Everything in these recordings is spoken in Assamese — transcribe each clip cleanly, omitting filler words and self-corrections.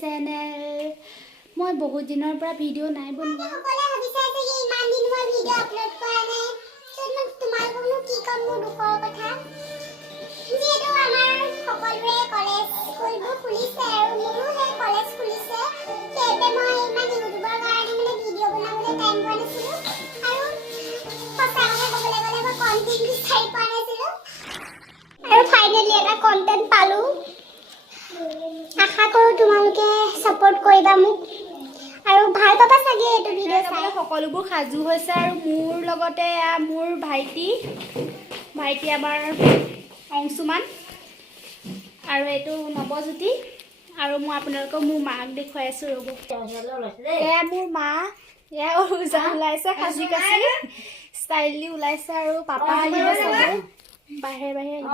চেনেল। মই বহুত দিনৰ পৰা ভিডিঅ' নাই বনোৱা। সকলোৱে ভাবিছে যে ইমান দিন মই ভিডিঅ' আপলোড কৰা নাই। তোমালোককনো কি ক'ম মোৰ দুখৰ কথা। যিহেতু আমাৰ সকলোৰে কলেজ স্কুলবোৰ খুলিছে আৰু মোৰো সেই কলেজ খুলিছে, সেইবাবে মই ইমান ইউটিউবৰ কাৰণে ভিডিঅ' বনাবলৈ টাইম পোৱা নাছিলোঁ আৰু সঁচা কথা ক'বলৈ গ'লে মই কণ্টেণ্ট বিচাৰি পোৱা নাছিলোঁ আৰু ফাইনেলি এটা কণ্টেণ্ট পালোঁ। আশা কৰোঁ তোমালোকে ছাপোৰ্ট কৰিবা মোক আৰু ভাল পাবা চাগে এইটো ভিডিঅ' চাই। সকলোবোৰ সাজু হৈছে আৰু মোৰ লগতে মোৰ ভাইটি আমাৰ অংশুমান আৰু এইটো নৱজ্যোতি আৰু মই আপোনালোকক মোৰ মাক দেখুৱাই আছোঁ ৰ'ব। এয়া মোৰ মা, এয়া উজান ওলাইছে, সাজি কাচি ষ্টাইলি ওলাইছে আৰু পাপা আহিব চাগে, বাহিৰে আহিব।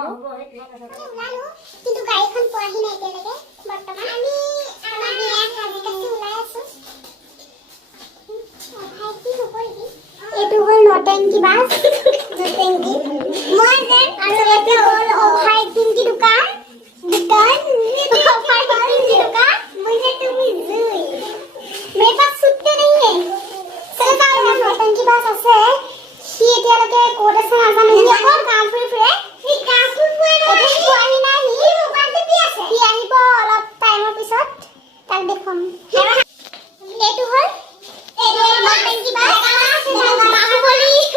কিন্তু গাড়ীখন পোৱাহি নাই এতিয়ালৈকে। বৰ্তমান আমি আমাৰ বিয়াত সাজি কাচি ওলাই আছোঁ। এইটো হ'ল নটেংকি বাছ, নটেংকি মই যে, আৰু এইটো হ'ল অভাৰ টিংকি দোকান অভাৰ টিংকি দোকান। मुझे तुम जुई मेरे पास सुट्टे नहीं है। चलो जाओ ना, नौटंकी बास আছে সি এতিয়ালৈকে ক'ত আছে নাজানো। সি আকৌ কাম ফুৰি ফুৰে। সি কাম ফুৰি পোৱাহি নাই। সি মোবাইলটো পি আছে। সি আহিব অলপ টাইমৰ পিছত, তাক দেখুৱাম। এইটো হ'ল নৌটংকি বাছ।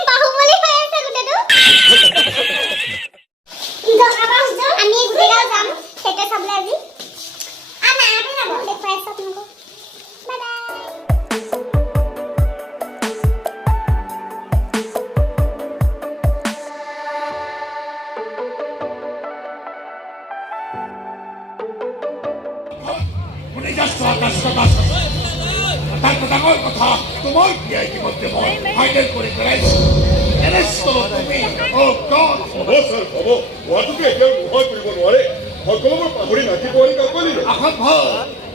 বাহুবলী হৈ আছে গোটেইটো। আমি গোটেইগাল যাম সেইটো চাবলৈ আজি। দেখুৱাই আছোঁ আপোনালোকক। Bye bye. কথা তোমাৰ বিয়াই ইতিমধ্যে মই ফাইনেল কৰি পেলাইছোঁ।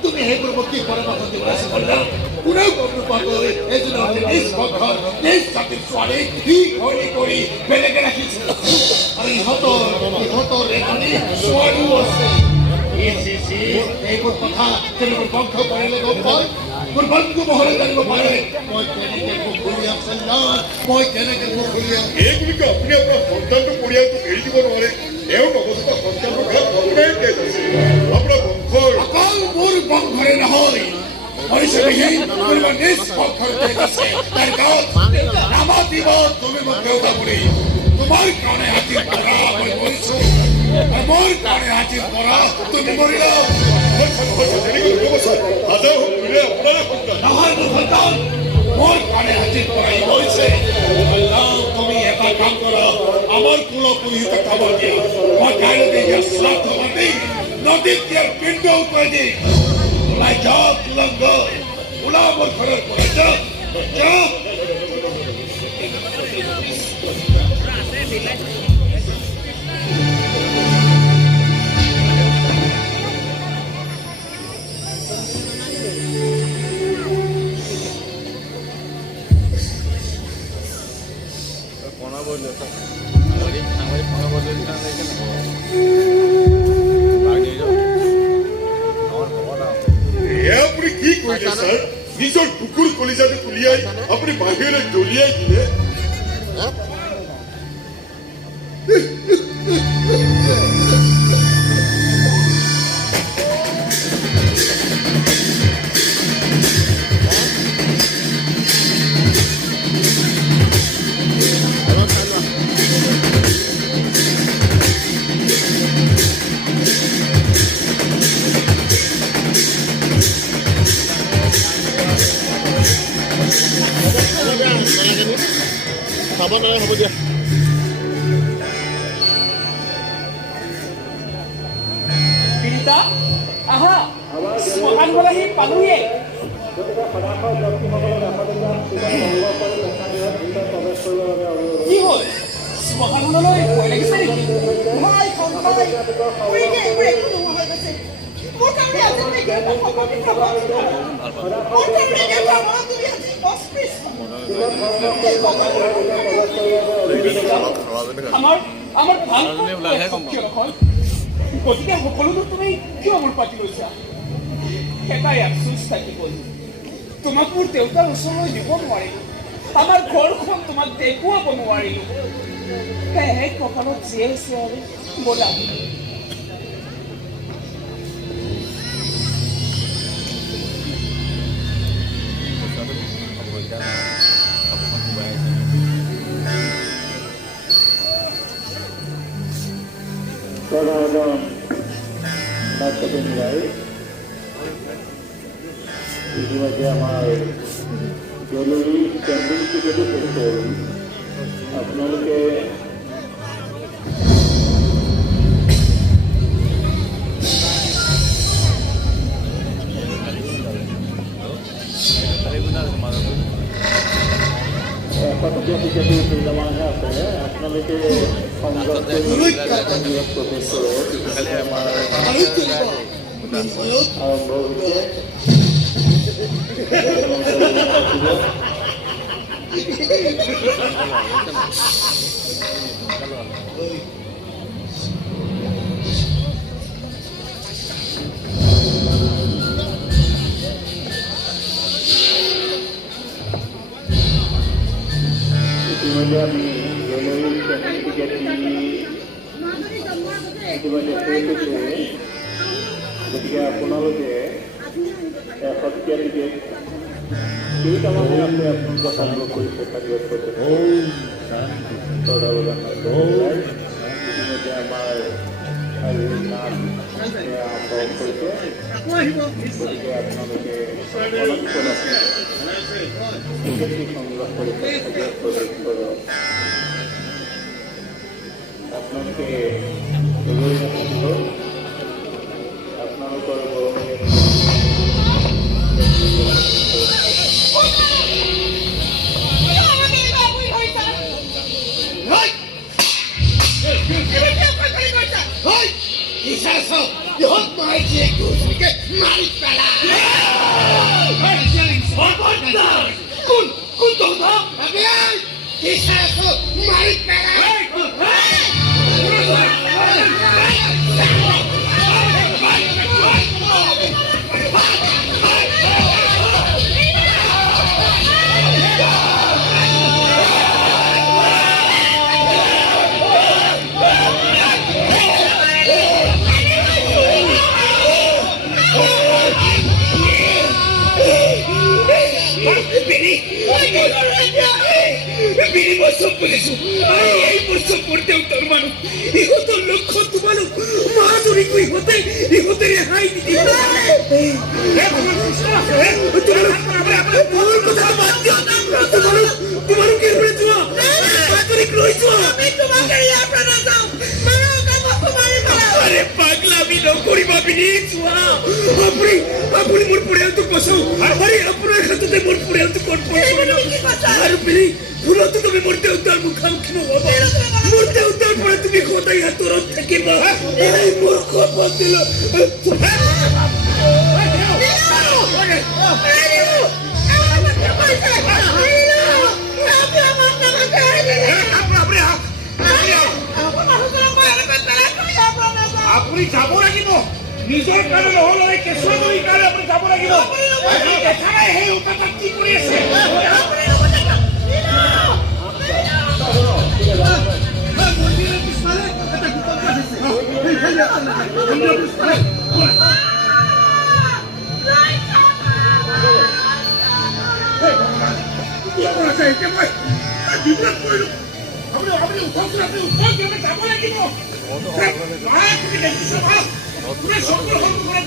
তুমি সেইবোৰ মোক কি পৰামৰ্শ দিবলৈ কৰিলা? কোনেও গম নোপোৱাকৈ এজনৰ নিজ পক্ষৰ নিজ জাতিৰ ছোৱালী সি ঘড়ী কৰি বেলেগে ৰাখিছিল আৰু ইহঁতৰ এজনী ছোৱালীও আছে। এইবোৰ কথা কেনেকৈ বংশ পৰিলে গম পায়? মোৰ বন্ধু মহলে জানিব পাৰে মই কেনেকে মুখ উলিয়াম। মই কেনেকে মুখ উলিয়াম? এইগুলিকে আপুনি আপোনাৰ সন্তানটো পৰিয়ালটো এৰি দিব নোৱাৰে। তেওঁ নৱজাত সন্তানটো গাত আপোনাৰ বংশৰ অকল মোৰ বংশৰে নহয়, পৰিচয়বিহীন কোনোবা নিজ বংশৰ দেশ আছে, তাৰ গাঁৱত নামত দিব তুমি মোক দেউতা বুলি। তোমাৰ কাৰণে হাতীৰ পৰা মই মৰিছোঁ আৰু মোৰ কাৰণে হাতীৰ পৰা তুমি মৰিলা। নহয় মোৰ সন্তান, মোৰ কাৰণে হাতীৰ পৰাই মৰিছে। তুমি এটা কাম কৰা, আমাৰ কুলক পুহিতে খবৰ দিয়া। মই কাইলৈকে ইয়াৰ শ্ৰাদ্ধ পাতি নদীত ইয়াৰ পিণ্ড উঠাই দিম। ওলাই যাওক তুলংগ, ওলা মোৰ ঘৰৰ পৰা যাওক। আপুনি কি কৰিলে ছাৰ? নিজৰ কুকুৰ কলিজাটো উলিয়াই আপুনি বাহিৰলৈ দলিয়াই দিলে। খাব নালাগে, হ'ব দিয়া। আহা শ্মশান গ'লে সি পালোয়ে। কি হ'ল? শ্মশানলৈ ভয় লাগিছে নেকি? আমাৰ ভাল গতিকে সকলোতো তুমি কিয় মোৰ পাতি লৈছা? এটাই আফচোচ থাকি গ'ল তোমাক মোৰ দেউতাৰ ওচৰলৈ নিব নোৱাৰিলোঁ আমাৰ ঘৰখন তোমাক দেখুৱাব নোৱাৰিলোঁ সেয়েহে কপালত যিয়ে আছে আৰু ব'লা ইতিমধ্যে আমাৰ জৰুৰী কেন্দ্ৰিক টিকেটো শেষ হ'ল আপোনালোকে এশটকীয়া টিকেটো কেইটামানহে আছে আপোনালোকে সংগ্ৰহ কৰি প্ৰৱেশ কৰে আমাৰ আৰম্ভ হৈছে ইতিমধ্যে আমি ৰেলৱেৰ টিকেট ইতিমধ্যে শেষ হৈছে গতিকে আপোনালোকে এশটকীয়া টিকেট কেইটামানে আছে আপোনালোকে সংগ্ৰহ কৰি ইতিমধ্যে আমাৰ আজিৰ নাম আৰম্ভ কৰিছে গতিকে আপোনালোকে টিকেটটি সংগ্ৰহ কৰি প্ৰৱেশ কৰক আপোনালোকে ৰৈ নাথাকিব আপোনালোকৰ আপুনি যাব লাগিব নিজৰ কাৰণে নহ'লে কেঁচুৱা কৰি কাৰণে আপুনি যাব লাগিব দেখা নাই সেই উপাতাত কি কৰি আছে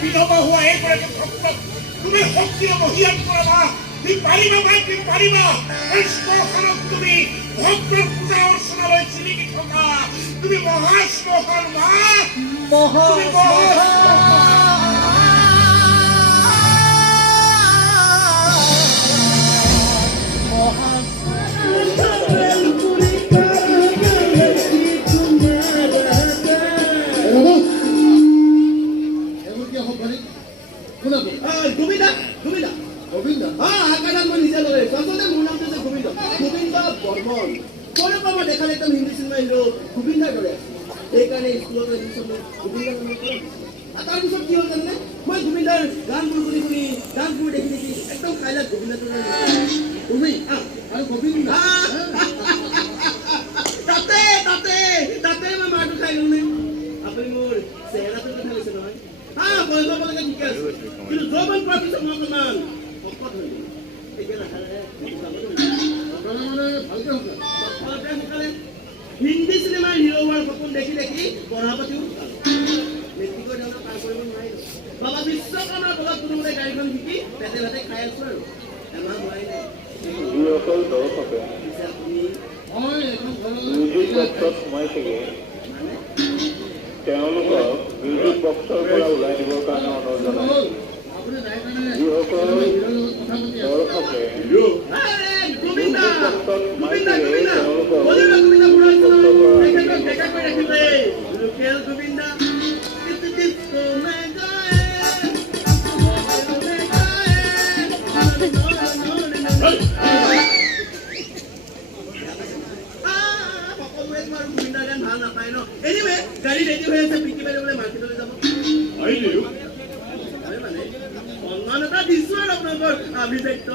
বিধৱা হোৱা এইগৰাকী ভক্তক তুমি শক্তিৰে মহিয়ান কৰা তুমি পাৰিবা ভাই তুমি পাৰিবা শ্মশানত তুমি ভক্তৰ পূজা অৰ্চনালৈ চিলিকি থকা তুমি মহাশ্মশান সেইকাৰণে স্কুলত তাৰপিছত কি হ'ল জানে মই গোবিন্দাৰ গানবোৰ শুনি ডান্সবোৰ দেখি একদম কাইলৈ গোবিন্দাটো তুমি আৰু গোবিন্দ তাতে মই মাৰটো খাই লওঁ নে আপুনি মোৰ চেহেৰাটোৰ কথা কৈছে নহয় বয়স হ'বলৈকে ঠিকে আছে কিন্তু যৌৱন পোৱাৰ পিছত মই অকণমান শকত হৈ গ'লো এতিয়া নাখালে ভালকে শুকালে হিন্দী চিনেমাৰ হিৰো হোৱাৰ সপোন দেখি পঢ়া পাতিও মেট্ৰিকৰ দিনত পাৰ কৰিব নোৱাৰিলোঁ বাবা বিশ্বকৰ্মাৰ বলত কোনোমতে গাড়ীখন শিকি পেটে ভাতে খাই আছো আৰু এমাহ হোৱাই নাই যিসকল দৰ্শকে মিউজিক বক্সত সোমাই থাকে তেওঁলোকক মিউজিক বক্সৰ পৰা ওলাই দিবৰ কাৰণে অনুৰোধ জনাইছোঁ যিসকল দৰ্শকে মিউজিক বক্সত সোমাই থাকে তেওঁলোকক লোকেল গোবিন্দা ভাল নাপায় ন এনিৱে গাড়ী ৰেডি হৈ আছে পিকি বাইদেউ বোলে মাৰ্কেটলৈ যাব মানে সন্মান এটা দিছো আৰু আপোনালোকৰ আভিব্যক্ত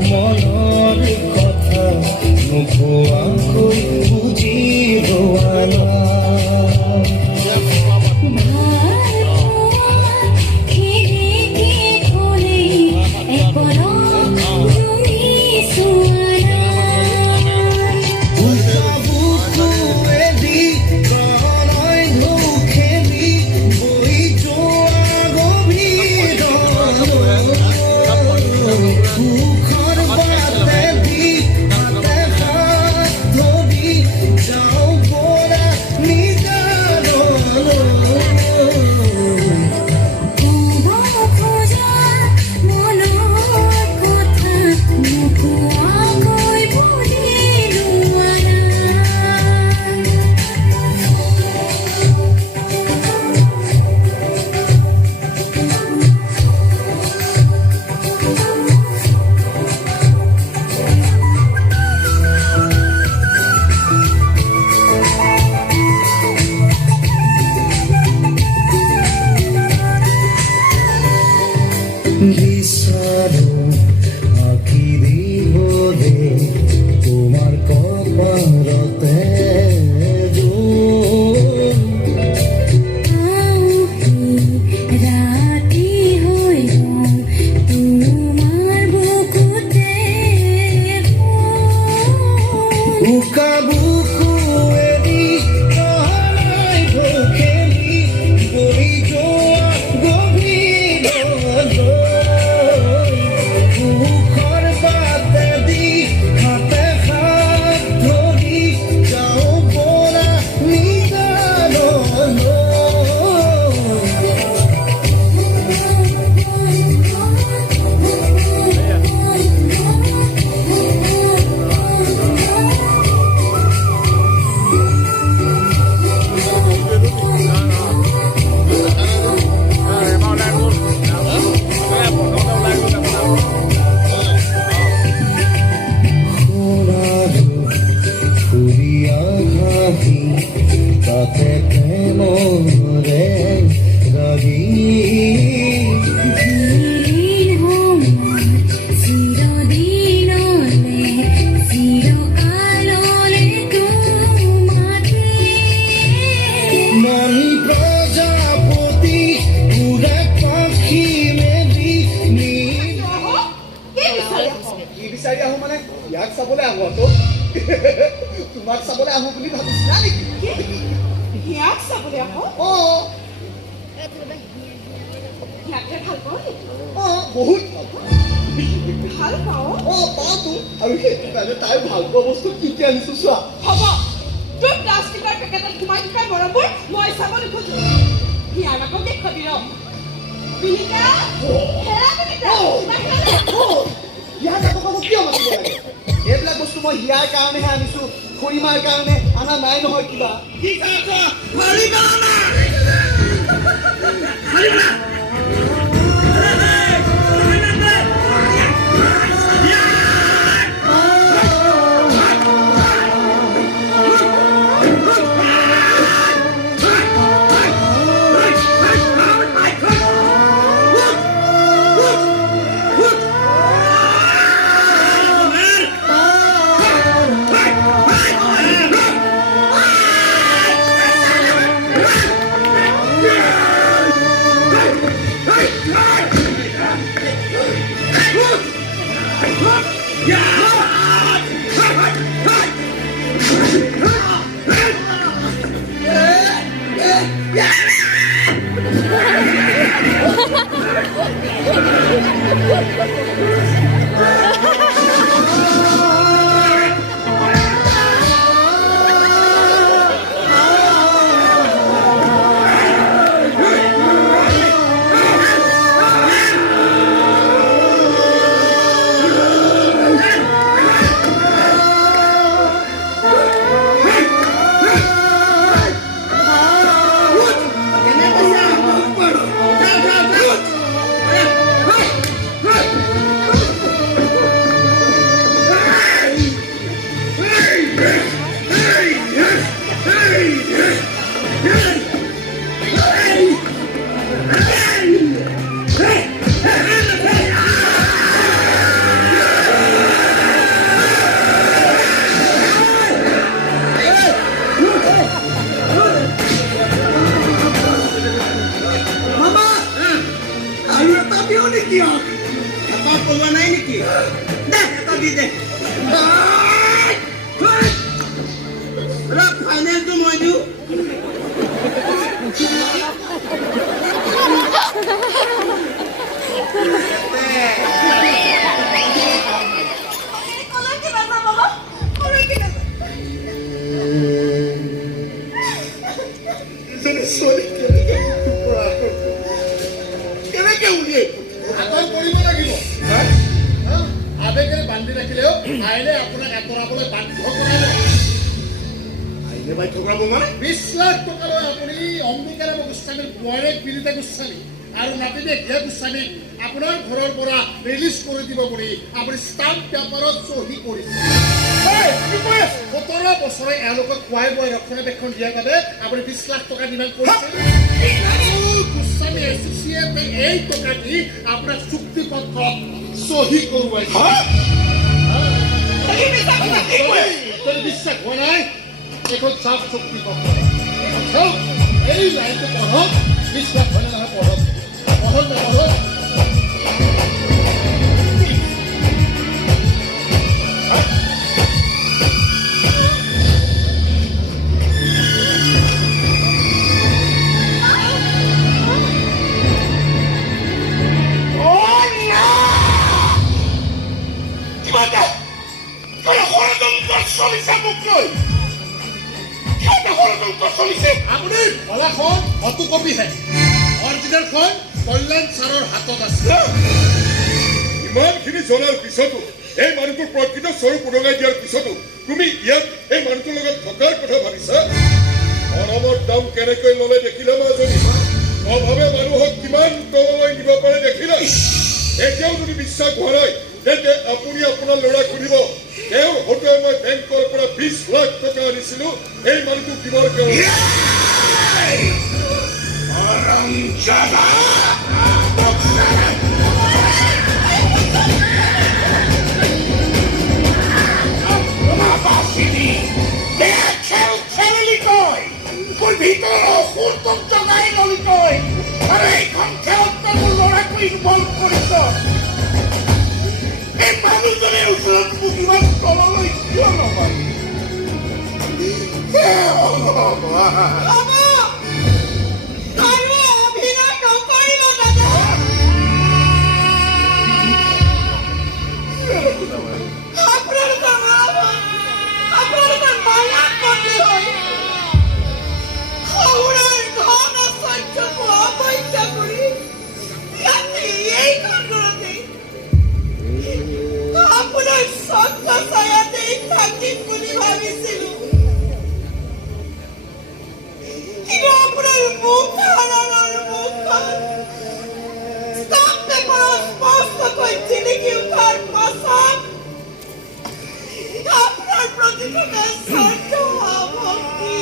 মনৰ কথা নোকোৱাকৈ বুজিব তোমাক চাবলৈ আহো বুলি ভাবিছিলা নেকি হিয়াক চাবলৈ আহো হিয়াকে ভাল পাওঁ নেকি বহুত ভাল পাওঁ পাওঁতো আৰু সেইটো কাৰণে তাই ভাল পোৱা বস্তু কি কি আনিছো চোৱা হ'ব তোৰ প্লাষ্টিকৰ পেকেটত সোমাই থকা মৰমবোৰ মই চাব নোখোজো হিয়াৰ আকৌ দেখুৱাবি ৰ বিনিতা হেৰা বিনিতা ইয়াৰ জাতকক কিয় মাতিব লাগে এইবিলাক বস্তু মই ইয়াৰ কাৰণেহে আনিছো খুৰীমাৰ কাৰণে আনা নাই নহয় কিবা কি আবেগেৰে বান্ধি ৰাখিলেও আইনে আপোনাক আঁতৰাবলৈ বাধ্য কৰাব আইনে বাধ্য কৰাব মানে 20 লাখ টকা লৈ আপুনি অম্বিকাৰাম গোস্বামীৰ বোৱাৰীক বিনীতা গোস্বামী আৰু নাতিনী হিয়া গোস্বামীক আপোনাৰ ঘৰৰ পৰা ৰিলিজ কৰি দিব বুলি আপুনি ষ্টাম্প পেপাৰত চহী কৰিছে 17 বছৰে এওঁলোকক খুৱাই বোৱাই ৰক্ষণাবেক্ষণ দিয়াৰ বাবে আপুনি 20 লাখ টকা ডিমাণ্ড কৰিছে গোস্বামী এছ'চিয়েটে এই টকা দি আপোনাৰ চুক্তিপত্ৰত সহি করবাইছে বিশ্বাস হয় নাই এখন চাপ চুক্তি পত্র এই লাইনটো পঢ়ক বিশ্বাস হয় নহয় পঢ়ক পঢ়ক নপঢ়ক আপুনি ফলাখন ফটোকপিহে অৰিজিনেলখন কল্যাণ ছাৰৰ হাতত আছে ইমানখিনি জনাৰ পিছতো এই মানুহটোৰ প্ৰকৃত স্বৰূপ উদঙাই দিয়াৰ পিছতো তুমি ইয়াত এই মানুহটোৰ লগত থকাৰ কথা ভাবিছা মৰমৰ দাম কেনেকৈ ল'লে দেখিলা মাজনী অভাৱে মানুহক কিমান তললৈ নিব পাৰে দেখিলা এতিয়াও যদি বিশ্বাস হোৱা নাই তেন্তে আপুনি আপোনাৰ ল'ৰাক সুধিব তেওঁ হতুৱাই মই বেংকৰ পৰা 20 লাখ টকা আনিছিলো এই মানুহটো কিমান কাৰণে আপোনাৰ মুখখন ষ্টাম্প পেপাৰত স্পষ্টকৈ জিলিকি উঠাৰ পাছত আপোনাৰ প্ৰতি থকা স্বাৰ্থ ভক্তি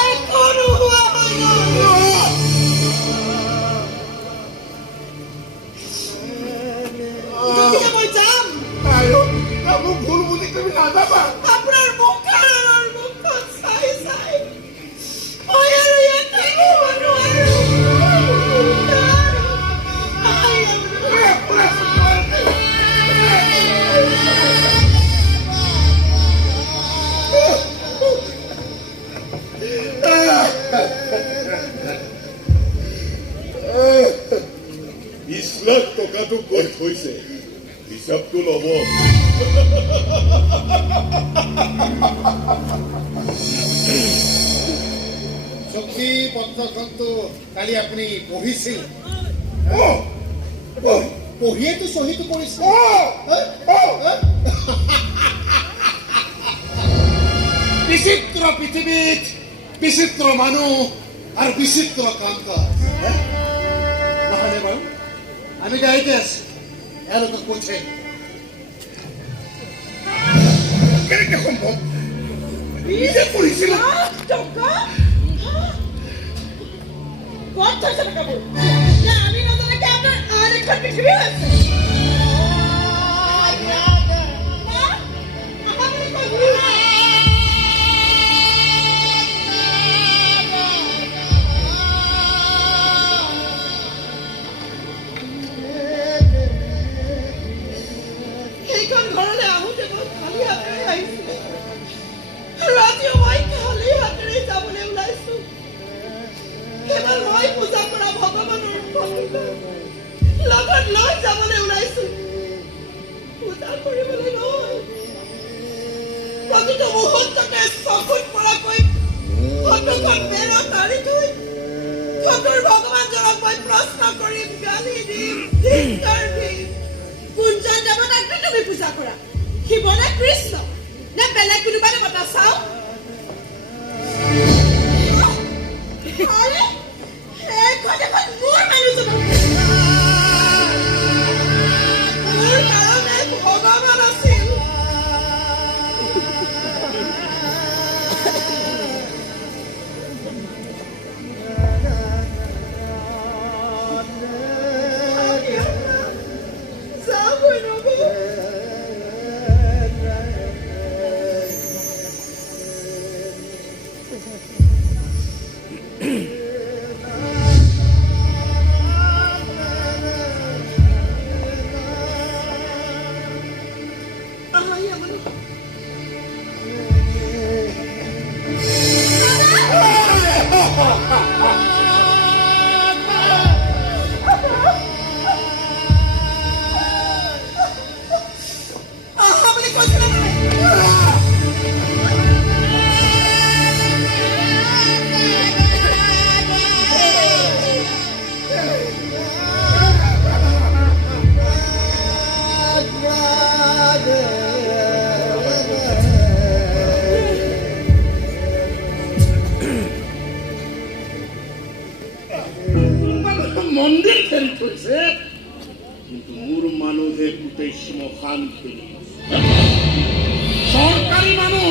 একো নোহোৱা হৈ গ'ল। গতিকে মই যাম। মোক ভুল বুজি তুমি নাযাবা। আপোনাৰ মুখখন চাই চাই মই আৰু ইয়াত থাকিব নোৱাৰো। লাখ টকাটো কৈ থৈছে, হিচাপটো ল'ব। চুক্তি পত্ৰখনটো কালি আপুনি পঢ়িছিল, পঢ়িয়েতো চহীটো কৰিছিল। বিচিত্ৰ পৃথিৱীত বিচিত্ৰ মানুহ আৰু বিচিত্ৰ কাম কাজ নহয়নে বাৰু? আমি গাড়ীতে আছো, এওঁলোকক কৈছে কেনেকে সম্ভৱ? নিজে পঢ়িছিল। ক'ত থৈছে টকাবোৰ? আমি নজনাকে আপোনাৰ আন এখন পৃথিৱী আছে। সেইখন ঘৰলৈ আহোঁতে মই খালী হাতেৰে আহিছিলোঁ আৰু আজিও মই খালী হাতেৰে যাবলৈ ওলাইছোঁ। কেৱল মই পূজা কৰা ভগৱানৰ ফটো লগত লৈ যাবলৈ ওলাইছোঁ। পূজা কৰিবলৈ নহয়, প্ৰতিটো মুহূৰ্ততে চকুত পৰাকৈ ফটোখন বেৰত আঁৰি থৈ ফটোৰ ভগৱানজনক মই প্ৰশ্ন কৰিম, গালি দিম, ধিক্কাৰ দিম। কোনজন দেৱতাকনো তুমি পূজা কৰা? শিৱ নে কৃষ্ণ নে বেলেগ কোনোবা দেৱতা? চাওঁ। এইখন এখন মোৰ মানুহজনক মোৰ কাৰণে ভগৱান আছিল। যাবই ৰ'ব। মন্দিৰ খেলি থৈছে, কিন্তু মোৰ মানুহে গোটেই শ্মশান খেলি চৰকাৰী মানুহ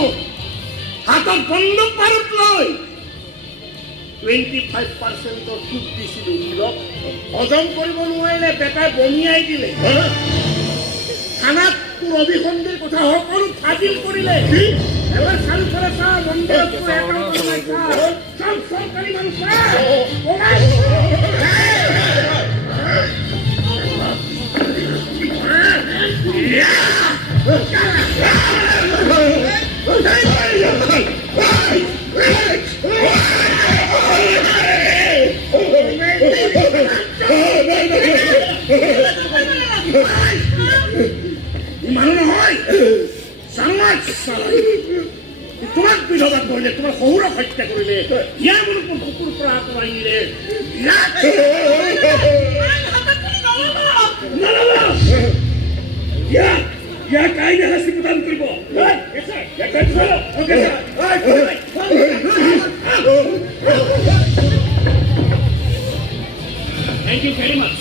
হাতত বন্দুক বাৰুদ লৈ 25% সুদ দিছিলো। কিলক হজম কৰিব নোৱাৰিলে বেটাই বমিয়াই দিলে। থানাত তোৰ অভিসন্ধিৰ কথা সকলো ফাজিল কৰিলে। এবাৰ চাৰিওফালে চা, মন্দিৰত তোৰ একাউণ্ট নাই, চব চৰকাৰী মানুহ চা। মানুহ নহয়, তোমাক বিধৱা কৰিলে, তোমাৰ শহুৰক হত্যা কৰিলে, ইয়াৰ মনত কুকুৰ পৰা আঁতৰাই নিলে। ইয়াক আইনে শাস্তি প্ৰদান কৰিব। থ্যাংক ইউ ভেৰি মাচ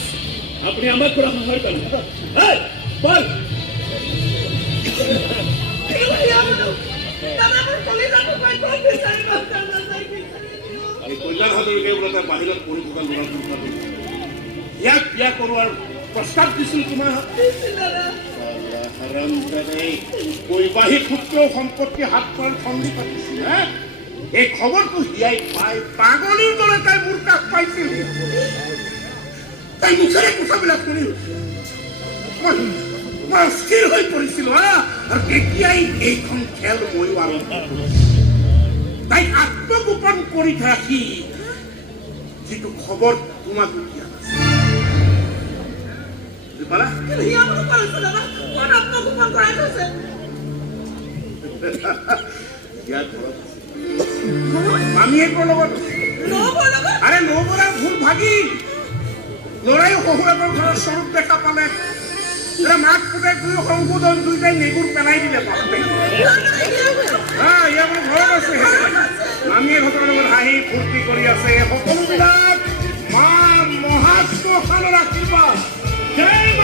আপনি আমাৰ পুৰো সহায় কৰলেন এই বল এই কল্যাণ হাজৰিকাই বোলে তাৰ বাহিৰত পৰি থকা ল'ৰা ইয়াক বিয়া কৰোৱাৰ প্ৰস্তাৱ দিছিল তোমাৰ বৈবাহিক সূত্ৰ সম্পত্তি হাত কৰাৰ সন্ধি পাতিছিল এই খবৰটো হিয়াই পাই পাগলীৰ দৰে তাই মোৰ কাষ পাইছিল তাই মুখেৰে কথাবিলাক শুনি মই অস্থিৰ হৈ পৰিছিলো আৰু তেতিয়াই এইখন খেল ময়ো আৰম্ভ তাই আত্মগোপন কৰি ৰাখি যিটো খবৰ তোমাক দিয়া মামীয়েকৰ লগত আৰে নবৰা ভুল ভাগি লৰাই শহুৰেকৰ ঘৰৰ স্বৰূপ দেখা পালে মাক পুতেক দুই সংশোধন দুইটাই নেগুৰ পেলাই দিলে ইয়াৰ মোৰ ঘৰত আছে মামীয়েকহঁতৰ লগত হাঁহি ফূৰ্তি কৰি আছে সকলোবিলাক মা মহাত্মাৰ আশীৰ্বাদ জয়